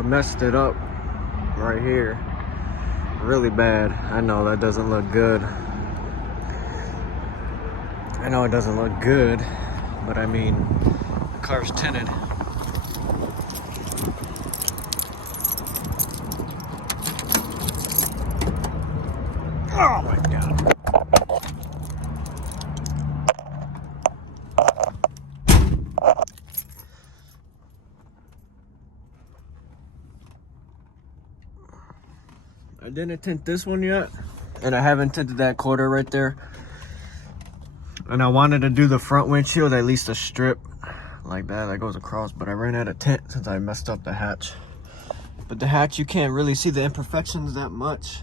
I messed it up right here really bad. I know that doesn't look good. I know it doesn't look good, but I mean, the car's tinted. Oh my God. I didn't tint this one yet, and I haven't tinted that quarter right there. And I wanted to do the front windshield, at least a strip like that goes across, but I ran out of tint since I messed up the hatch. But the hatch, you can't really see the imperfections that much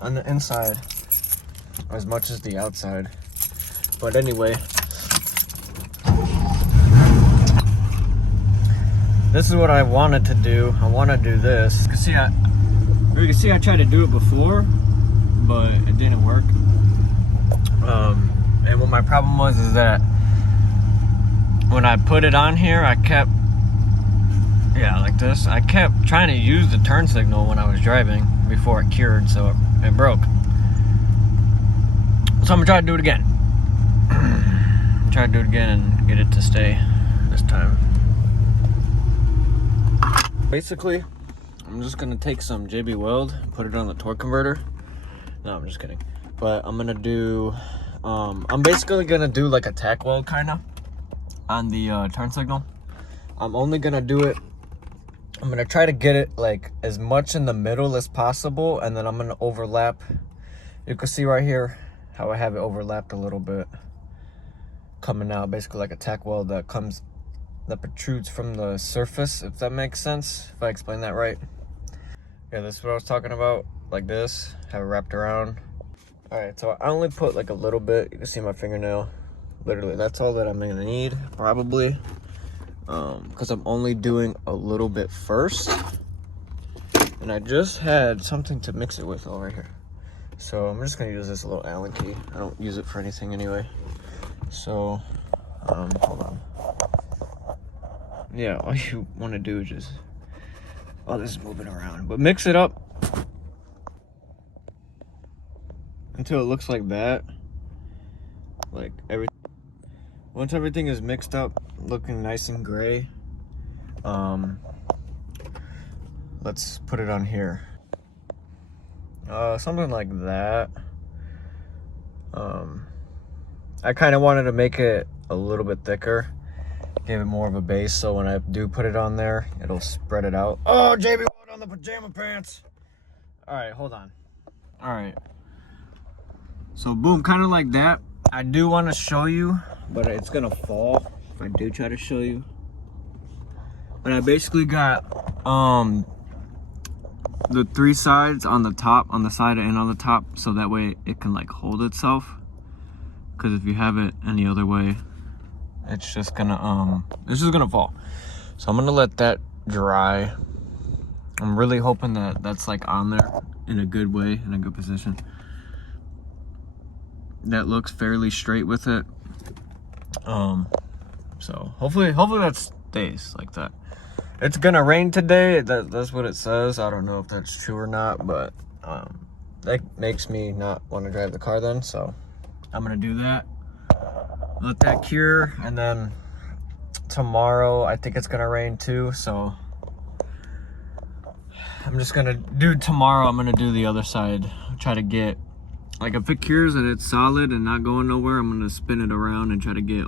on the inside as much as the outside. But anyway, this is what I wanted to do. I want to do this. You can see I tried to do it before, but it didn't work. And what my problem was is that when I put it on here, I kept, like this. I kept trying to use the turn signal when I was driving before it cured, so it broke. So I'm gonna try to do it again. Try to do it again and get it to stay this time. Basically, I'm just gonna take some JB Weld and put it on the torque converter. No, I'm just kidding. But I'm gonna do, I'm basically gonna do like a tack weld kind of on the turn signal. I'm only gonna do it, I'm gonna try to get it like as much in the middle as possible, and then I'm gonna overlap. You can see right here how I have it overlapped a little bit coming out, basically like a tack weld that protrudes from the surface, if that makes sense, if I explain that right. Yeah, this is what I was talking about, like this, have it wrapped around. All right, so I only put like a little bit. You can see my fingernail. Literally, that's all that I'm gonna need, probably, because I'm only doing a little bit first. And I just had something to mix it with over here. So I'm just gonna use this little Allen key. I don't use it for anything anyway. So, hold on. Yeah, all you wanna do is just, oh, this is moving around, but mix it up until it looks like that. Like once everything is mixed up, looking nice and gray, let's put it on here. Something like that. I kind of wanted to make it a little bit thicker, give it more of a base, so when I do put it on there, it'll spread it out. Oh, JB Weld on the pajama pants. All right, hold on. All right. So boom, kind of like that. I do want to show you, but it's gonna fall if I do try to show you. But I basically got the three sides on the top, on the side and on the top, so that way it can like hold itself. Because if you have it any other way, it's just gonna fall. So I'm gonna let that dry. I'm really hoping that that's like on there in a good way, in a good position. That looks fairly straight with it. So hopefully that stays like that. It's gonna rain today. That's what it says. I don't know if that's true or not, but that makes me not want to drive the car then. So I'm gonna do that. Let that cure, and then tomorrow I think it's gonna rain too. So I'm just gonna do tomorrow. I'm gonna do the other side. Try to get, like, if it cures and it's solid and not going nowhere, I'm gonna spin it around and try to get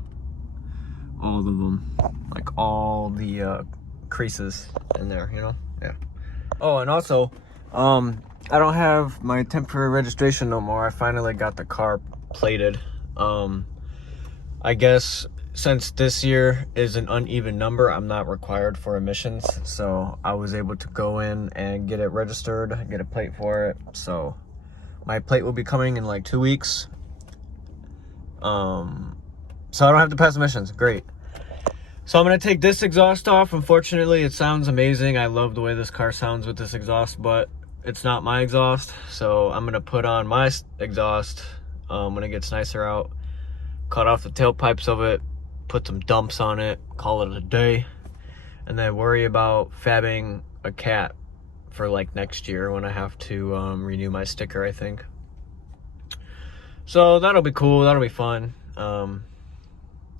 all of them, like all the creases in there, you know? Yeah. Oh, and also, I don't have my temporary registration no more. I finally got the car plated. I guess since this year is an uneven number, I'm not required for emissions, so I was able to go in and get it registered, get a plate for it. So my plate will be coming in like 2 weeks. So I don't have to pass emissions. Great. So I'm gonna take this exhaust off. Unfortunately, it sounds amazing. I love the way this car sounds with this exhaust, but it's not my exhaust. So I'm gonna put on my exhaust when it gets nicer out, cut off the tailpipes of it, put some dumps on it, call it a day, and then worry about fabbing a cat for like next year when I have to renew my sticker, I think. So that'll be cool, that'll be fun. I'll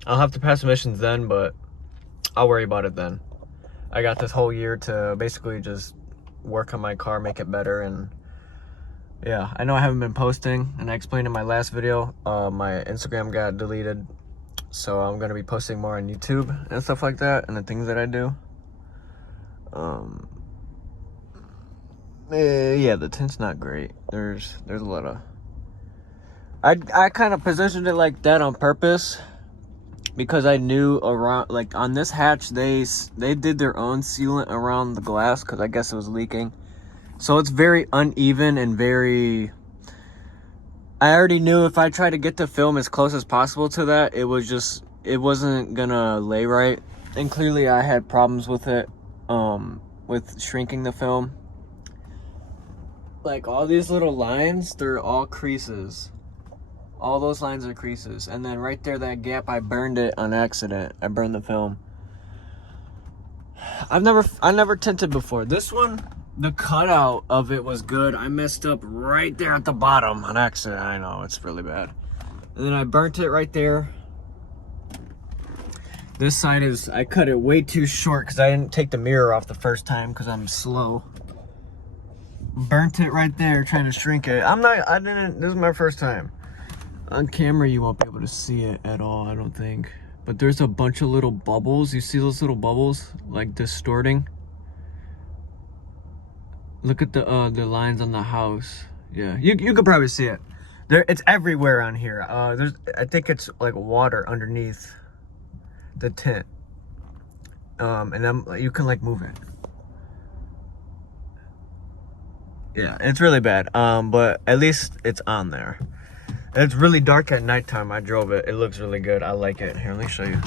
have to pass missions then, but I'll worry about it then. I got this whole year to basically just work on my car, make it better. And yeah, I know I haven't been posting, and I explained in my last video, my Instagram got deleted, so I'm gonna be posting more on YouTube and stuff like that, and the things that I do. Yeah, the tint's not great. There's a lot of, I kind of positioned it like that on purpose because I knew around, like on this hatch, they did their own sealant around the glass because I guess it was leaking. So it's very uneven and very, I already knew if I tried to get the film as close as possible to that, it wasn't gonna lay right. And clearly I had problems with it, with shrinking the film. Like all these little lines, they're all creases. All those lines are creases. And then right there, that gap, I burned it on accident. I burned the film. I never tinted before. This one, the cutout of it was good. I messed up right there at the bottom on accident. I know, it's really bad. And then I burnt it right there. This side is, I cut it way too short because I didn't take the mirror off the first time because I'm slow. Burnt it right there trying to shrink it. This is my first time. On camera, you won't be able to see it at all, I don't think. But there's a bunch of little bubbles. You see those little bubbles, like distorting? Look at the lines on the house. Yeah, you could probably see it. It's everywhere on here. I think it's like water underneath the tint. And then you can like move it. Yeah, it's really bad. But at least it's on there. It's really dark at nighttime. I drove it. It looks really good. I like it. Here, let me show you.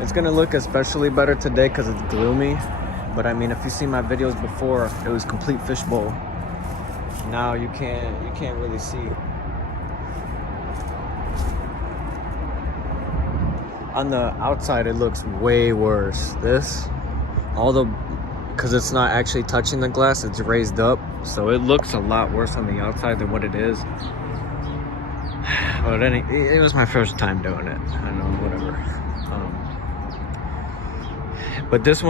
It's gonna look especially better today because it's gloomy. But I mean, if you see my videos before, it was complete fishbowl. Now you can't really see. On the outside, it looks way worse. Because it's not actually touching the glass, it's raised up. So it looks a lot worse on the outside than what it is. But it was my first time doing it. I know, whatever. But this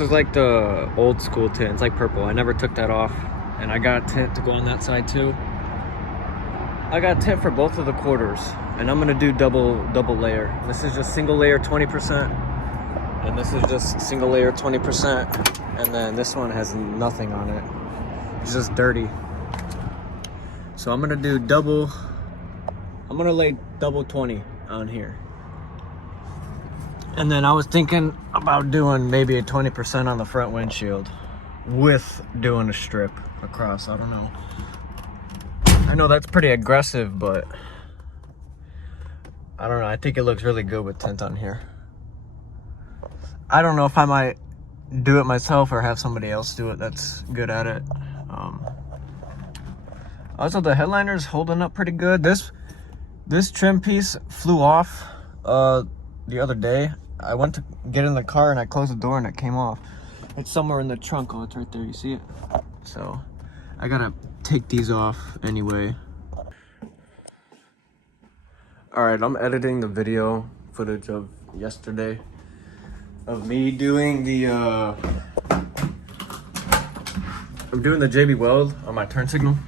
is like the old school tint. It's like purple. I never took that off. And I got tint to go on that side too. I got tint for both of the quarters. And I'm gonna do double layer. This is just single layer 20%. And this is just single layer 20%. And then this one has nothing on it. It's just dirty. So I'm gonna do I'm gonna lay double 20 on here. And then I was thinking about doing maybe a 20% on the front windshield with doing a strip across. I don't know. I know that's pretty aggressive, but I don't know. I think it looks really good with tint on here. I don't know if I might do it myself or have somebody else do it that's good at it. Also, the headliner's holding up pretty good. This trim piece flew off the other day. I went to get in the car and I closed the door and it came off. It's somewhere in the trunk. Oh, it's right there. You see it? So I gotta take these off anyway. All right, I'm editing the video footage of yesterday of me doing the I'm doing the JB Weld on my turn signal.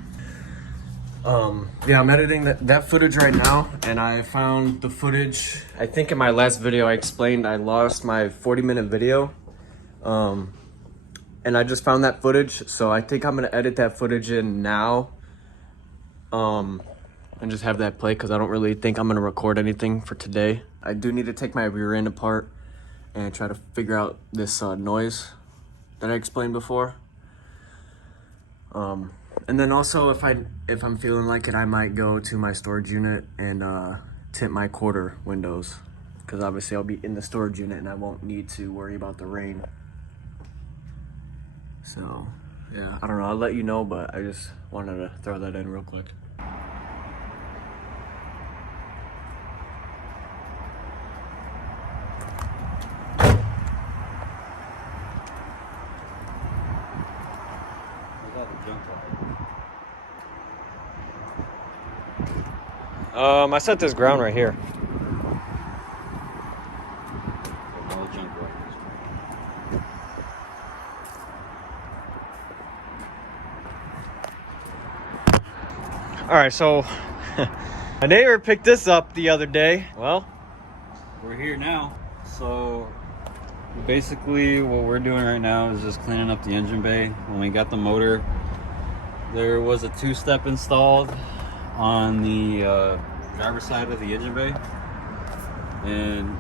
Yeah, I'm editing that footage right now, and I found the footage. I think in my last video I explained I lost my 40-minute video, and I just found that footage, so I think I'm gonna edit that footage in now, and just have that play because I don't really think I'm gonna record anything for today. I do need to take my rear end apart and try to figure out this noise that I explained before. And then also if I'm feeling like it, I might go to my storage unit and tint my quarter windows, because obviously I'll be in the storage unit and I won't need to worry about the rain. So yeah, I don't know, I'll let you know, but I just wanted to throw that in real quick. I set this ground right here. All right, so my neighbor picked this up the other day. Well, we're here now. So basically what we're doing right now is just cleaning up the engine bay. When we got the motor, there was a two-step installed on the driver's side of the engine bay, and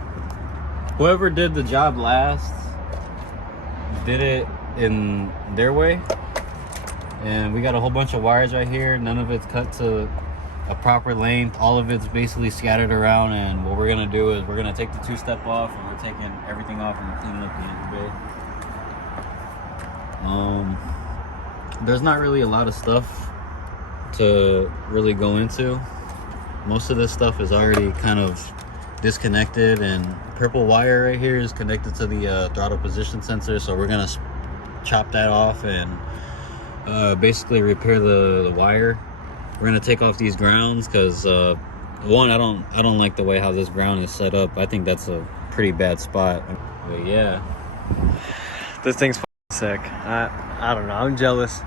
whoever did the job last did it in their way. And we got a whole bunch of wires right here. None of it's cut to a proper length. All of it's basically scattered around. And what we're gonna do is we're gonna take the two-step off, and we're taking everything off and we're cleaning up the engine bay. There's not really a lot of stuff to really go into. Most of this stuff is already kind of disconnected, and purple wire right here is connected to the throttle position sensor. So we're gonna chop that off and basically repair the wire. We're gonna take off these grounds because one, I don't like the way how this ground is set up. I think that's a pretty bad spot. But yeah, this thing's sick. I don't know. I'm jealous.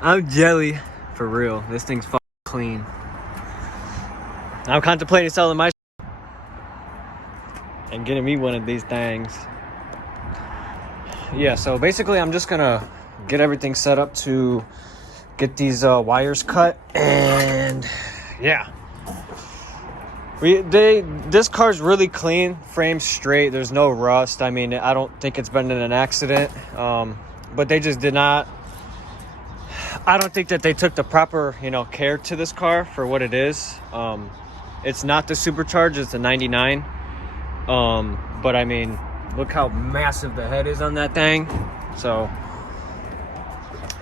I'm jelly for real. This thing's clean. I'm contemplating selling my and getting me one of these things. Yeah, so basically I'm just gonna get everything set up to get these wires cut, and yeah, this car's really clean, frame straight, there's no rust. I mean, I don't think it's been in an accident, but they just did not, I don't think that they took the proper, care to this car for what it is. It's not the supercharged, it's a 99, but I mean, look how massive the head is on that thing. So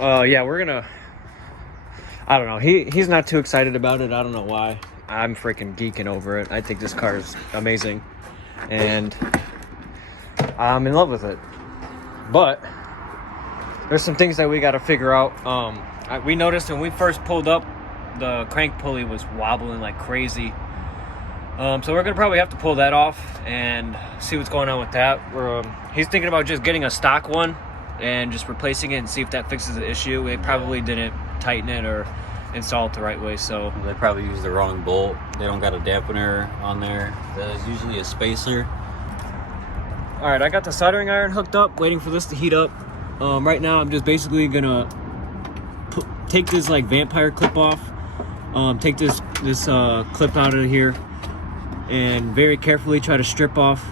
yeah, we're gonna, I don't know, he's not too excited about it. I don't know why. I'm freaking geeking over it. I think this car is amazing and I'm in love with it, but there's some things that we got to figure out. We noticed when we first pulled up, the crank pulley was wobbling like crazy. So we're gonna probably have to pull that off and see what's going on with that. He's thinking about just getting a stock one and just replacing it and see if that fixes the issue. They probably didn't tighten it or install it the right way, so they probably used the wrong bolt. They don't got a dampener on there. There's usually a spacer. All right, I got the soldering iron hooked up, waiting for this to heat up. Right now I'm just basically gonna take this like vampire clip off, take this clip out of here, and very carefully try to strip off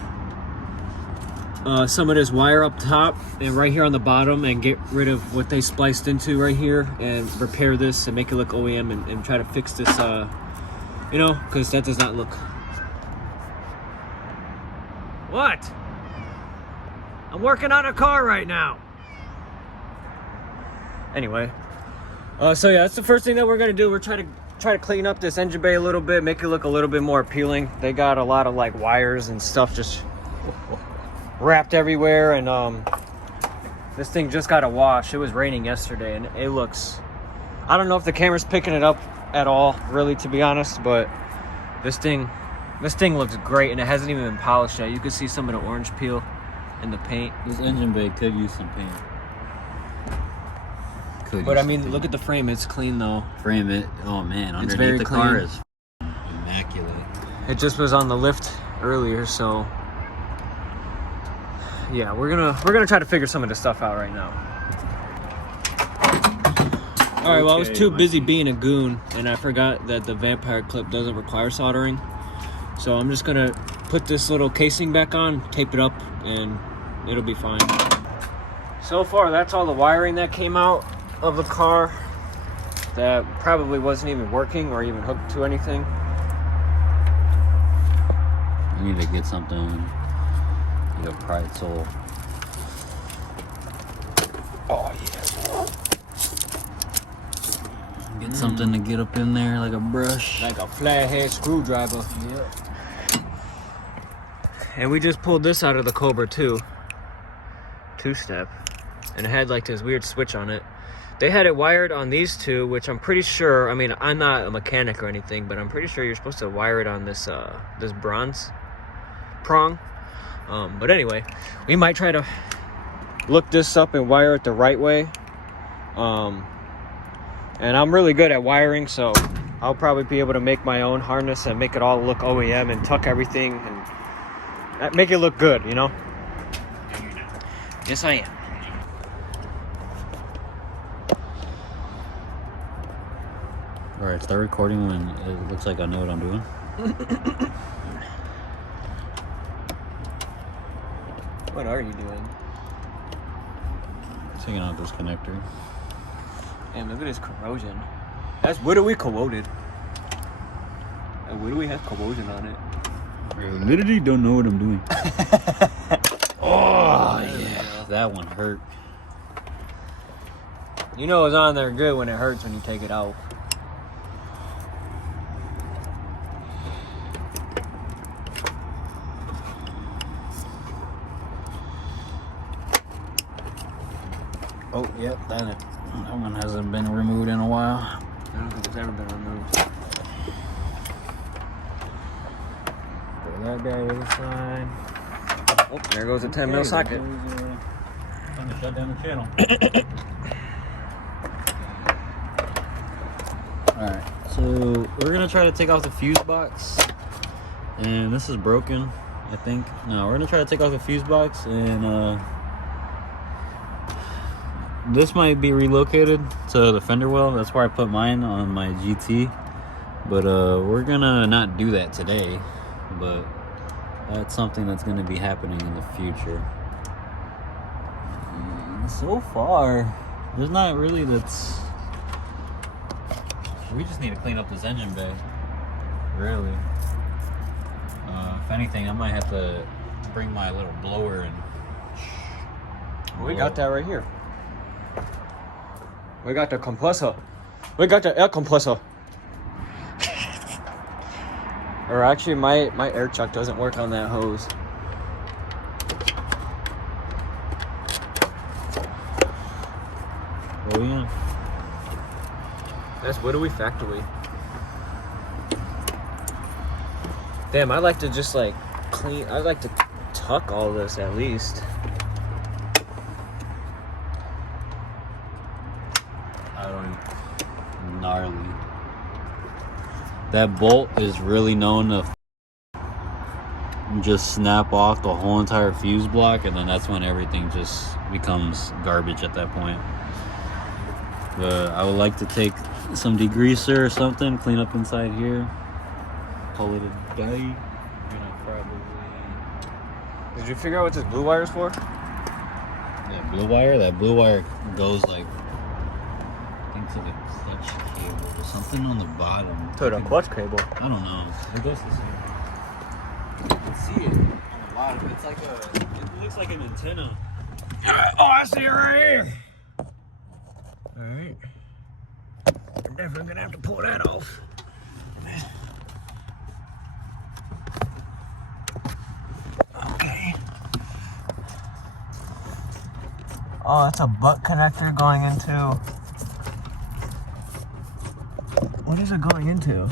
some of this wire up top and right here on the bottom, and get rid of what they spliced into right here, and repair this and make it look OEM, and try to fix this, because that does not look. What? I'm working on a car right now. Anyway, so yeah, that's the first thing that we're gonna do. We're try to clean up this engine bay a little bit, make it look a little bit more appealing. They got a lot of like wires and stuff just wrapped everywhere, and this thing just got a wash. It was raining yesterday, and it looks, I don't know if the camera's picking it up at all, really, to be honest, but this thing looks great, and it hasn't even been polished yet. You can see some of the orange peel in the paint. This engine bay could use some paint. But I mean, look at the frame. It's clean though. Frame it. Oh man, it's very the clean. car is immaculate. It just was on the lift earlier, so yeah, we're gonna try to figure some of this stuff out right now. All right, well, I was too busy being a goon, and I forgot that the vampire clip doesn't require soldering. So I'm just gonna put this little casing back on, tape it up, and it'll be fine. So far, that's all the wiring that came out of the car that probably wasn't even working or even hooked to anything. I need to get something, get a pride soul. Oh yeah. Get something to get up in there, like a brush. Like a flathead screwdriver. Yep. And we just pulled this out of the Cobra too. Two-step. And it had like this weird switch on it. they had it wired on these two, which I'm pretty sure, I mean, I'm not a mechanic or anything, but I'm pretty sure you're supposed to wire it on this this bronze prong. But anyway, we might try to look this up and wire it the right way. And I'm really good at wiring, so I'll probably be able to make my own harness and make it all look OEM and tuck everything and make it look good, you know? Yes, I am. Alright, start recording when it looks like I know what I'm doing. What are you doing? Taking out this connector. Damn, look at this corrosion. That's what do we corroded? What do we have corrosion on it? I literally don't know what I'm doing. Oh yeah, that one hurt. You know it's on there good when it hurts when you take it out. Oh, yep, that one hasn't been removed in a while. I don't think it's ever been removed. Put that guy to the side. Oh, there goes a 10 mil socket. Time to shut down the channel. Alright, so we're gonna try to take off the fuse box. And this is broken, I think. No, we're gonna try to take off the fuse box and this might be relocated to the fender well. That's where I put mine on my GT. But we're gonna not do that today. But that's something that's gonna be happening in the future. And so far, there's not really that's... We just need to clean up this engine bay. Really. If anything, I might have to bring my little blower and... We got that right here. We got the compressor. We got the air compressor. Or actually, my air chuck doesn't work on that hose. Oh yeah. That's What Do We Factory. Damn, I like to just like clean. I like to tuck all this at least. Gnarly. That bolt is really known to just snap off the whole entire fuse block, and then that's when everything just becomes garbage at that point. But I would like to take some degreaser or something, clean up inside here, call it a day. You know, probably. Did you figure out what this blue wire is for? That blue wire? That blue wire goes like, I think to the clutch cable or something on the bottom. To the clutch cable. I don't know. It goes to see. You can see it on the bottom. It's like it looks like an antenna. Oh, I see it right here. Alright. I'm definitely gonna have to pull that off. Okay. Oh, that's a butt connector going into... What is it going into?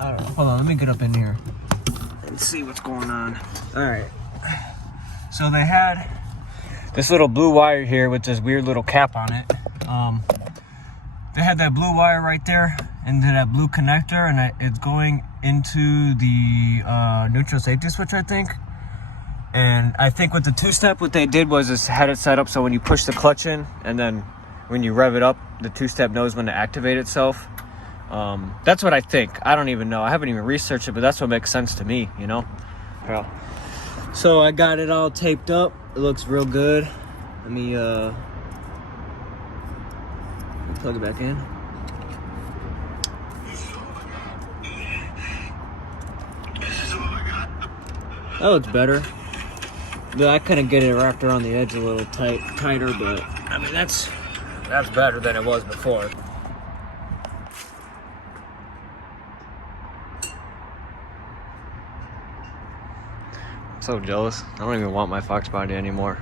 I don't know. Hold on, let me get up in here and see what's going on. Alright. So they had this little blue wire here with this weird little cap on it. They had that blue wire right there into that blue connector, and it's going into the neutral safety switch, I think. And I think with the two-step, what they did was just had it set up so when you push the clutch in, and then when you rev it up, the two-step knows when to activate itself. That's what I think. I don't even know. I haven't even researched it, but that's what makes sense to me, you know? Yeah. So I got it all taped up. It looks real good. Let me plug it back in. That looks better. I couldn't get it wrapped around the edge a little tighter, but I mean that's better than it was before. I'm so jealous. I don't even want my Fox body anymore.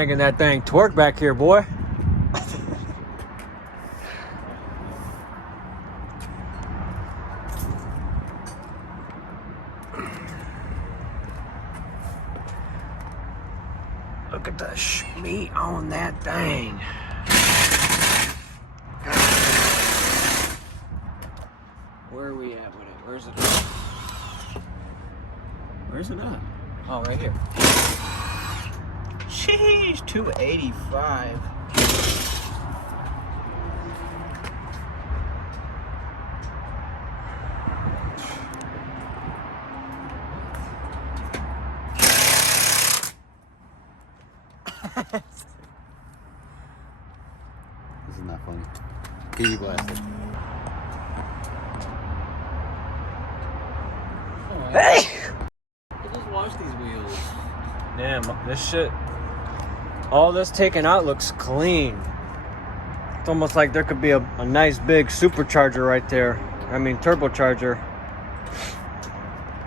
making that thing twerk back here, boy. Look at the meat on that thing. Where are we at with it? Where's it at? Where's it at? Oh, right here. Sheesh, 285. This is not funny. He blasted. Hey! I just washed these wheels. Damn, this shit, all this taken out looks clean. It's almost like there could be a nice big supercharger right there. I mean, turbocharger.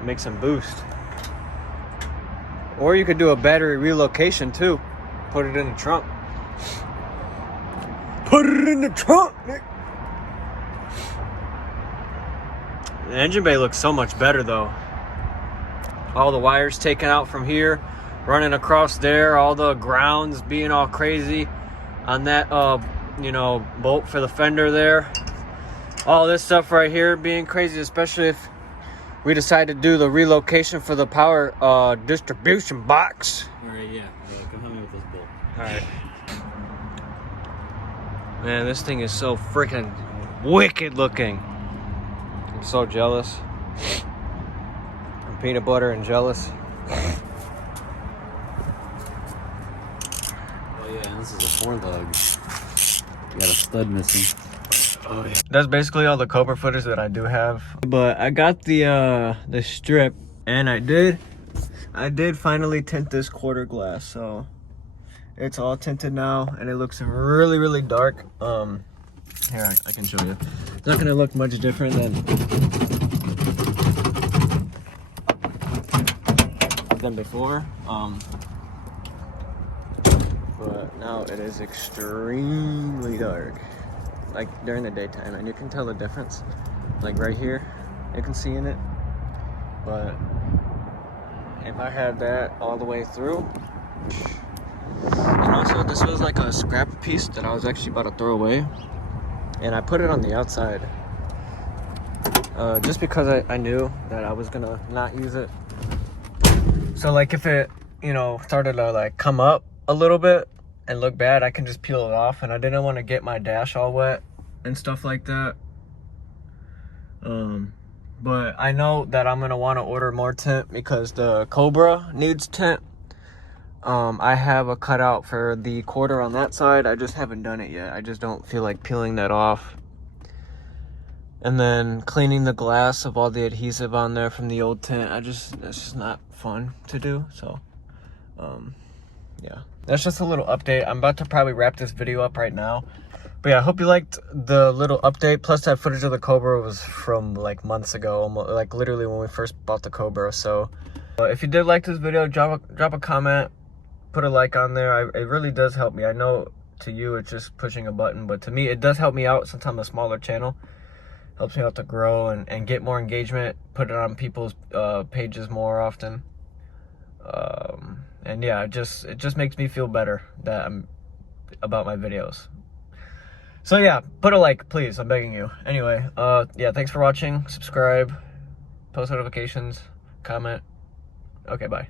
Make some boost. Or you could do a battery relocation too. Put it in the trunk. Put it in the trunk, Nick. The engine bay looks so much better though. All the wires taken out from here, running across there, all the grounds being all crazy on that you know, bolt for the fender there. All this stuff right here being crazy, especially if we decide to do the relocation for the power distribution box. Alright, yeah. Come help me with this bolt. Alright. Man, this thing is so freaking wicked looking. I'm so jealous. I'm peanut butter and jealous. Oh yeah, and this is a 4-lug. You got a stud missing. Oh, yeah. That's basically all the Cobra footage that I do have. But I got the strip, and I did finally tint this quarter glass, so it's all tinted now, and it looks really, really dark. Here, I can show you. It's not gonna look much different than before. But now it is extremely dark, like during the daytime, and you can tell the difference. Like right here, you can see in it. But if I had that all the way through, and also this was like a scrap piece that I was actually about to throw away, and I put it on the outside just because I knew that I was gonna not use it. So like if it, you know, started to like come up a little bit and look bad, I can just peel it off, and I didn't want to get my dash all wet and stuff like that. But I know that I'm gonna want to order more tint because the Cobra needs tint. I have a cutout for the quarter on that side. I just haven't done it yet. I just don't feel like peeling that off. And then cleaning the glass of all the adhesive on there from the old tint. It's just not fun to do. So, yeah, that's just a little update. I'm about to probably wrap this video up right now. But yeah, I hope you liked the little update. Plus that footage of the Cobra was from like months ago, almost, like literally when we first bought the Cobra. So if you did like this video, drop a comment, put a like on there. It really does help me. I know to you it's just pushing a button, but to me it does help me out since I'm a smaller channel. Helps me out to grow and get more engagement, put it on people's pages more often. And yeah, it just makes me feel better that I'm about my videos. So yeah, put a like, please, I'm begging you. Anyway, yeah, thanks for watching. Subscribe, post notifications, comment. Okay, bye.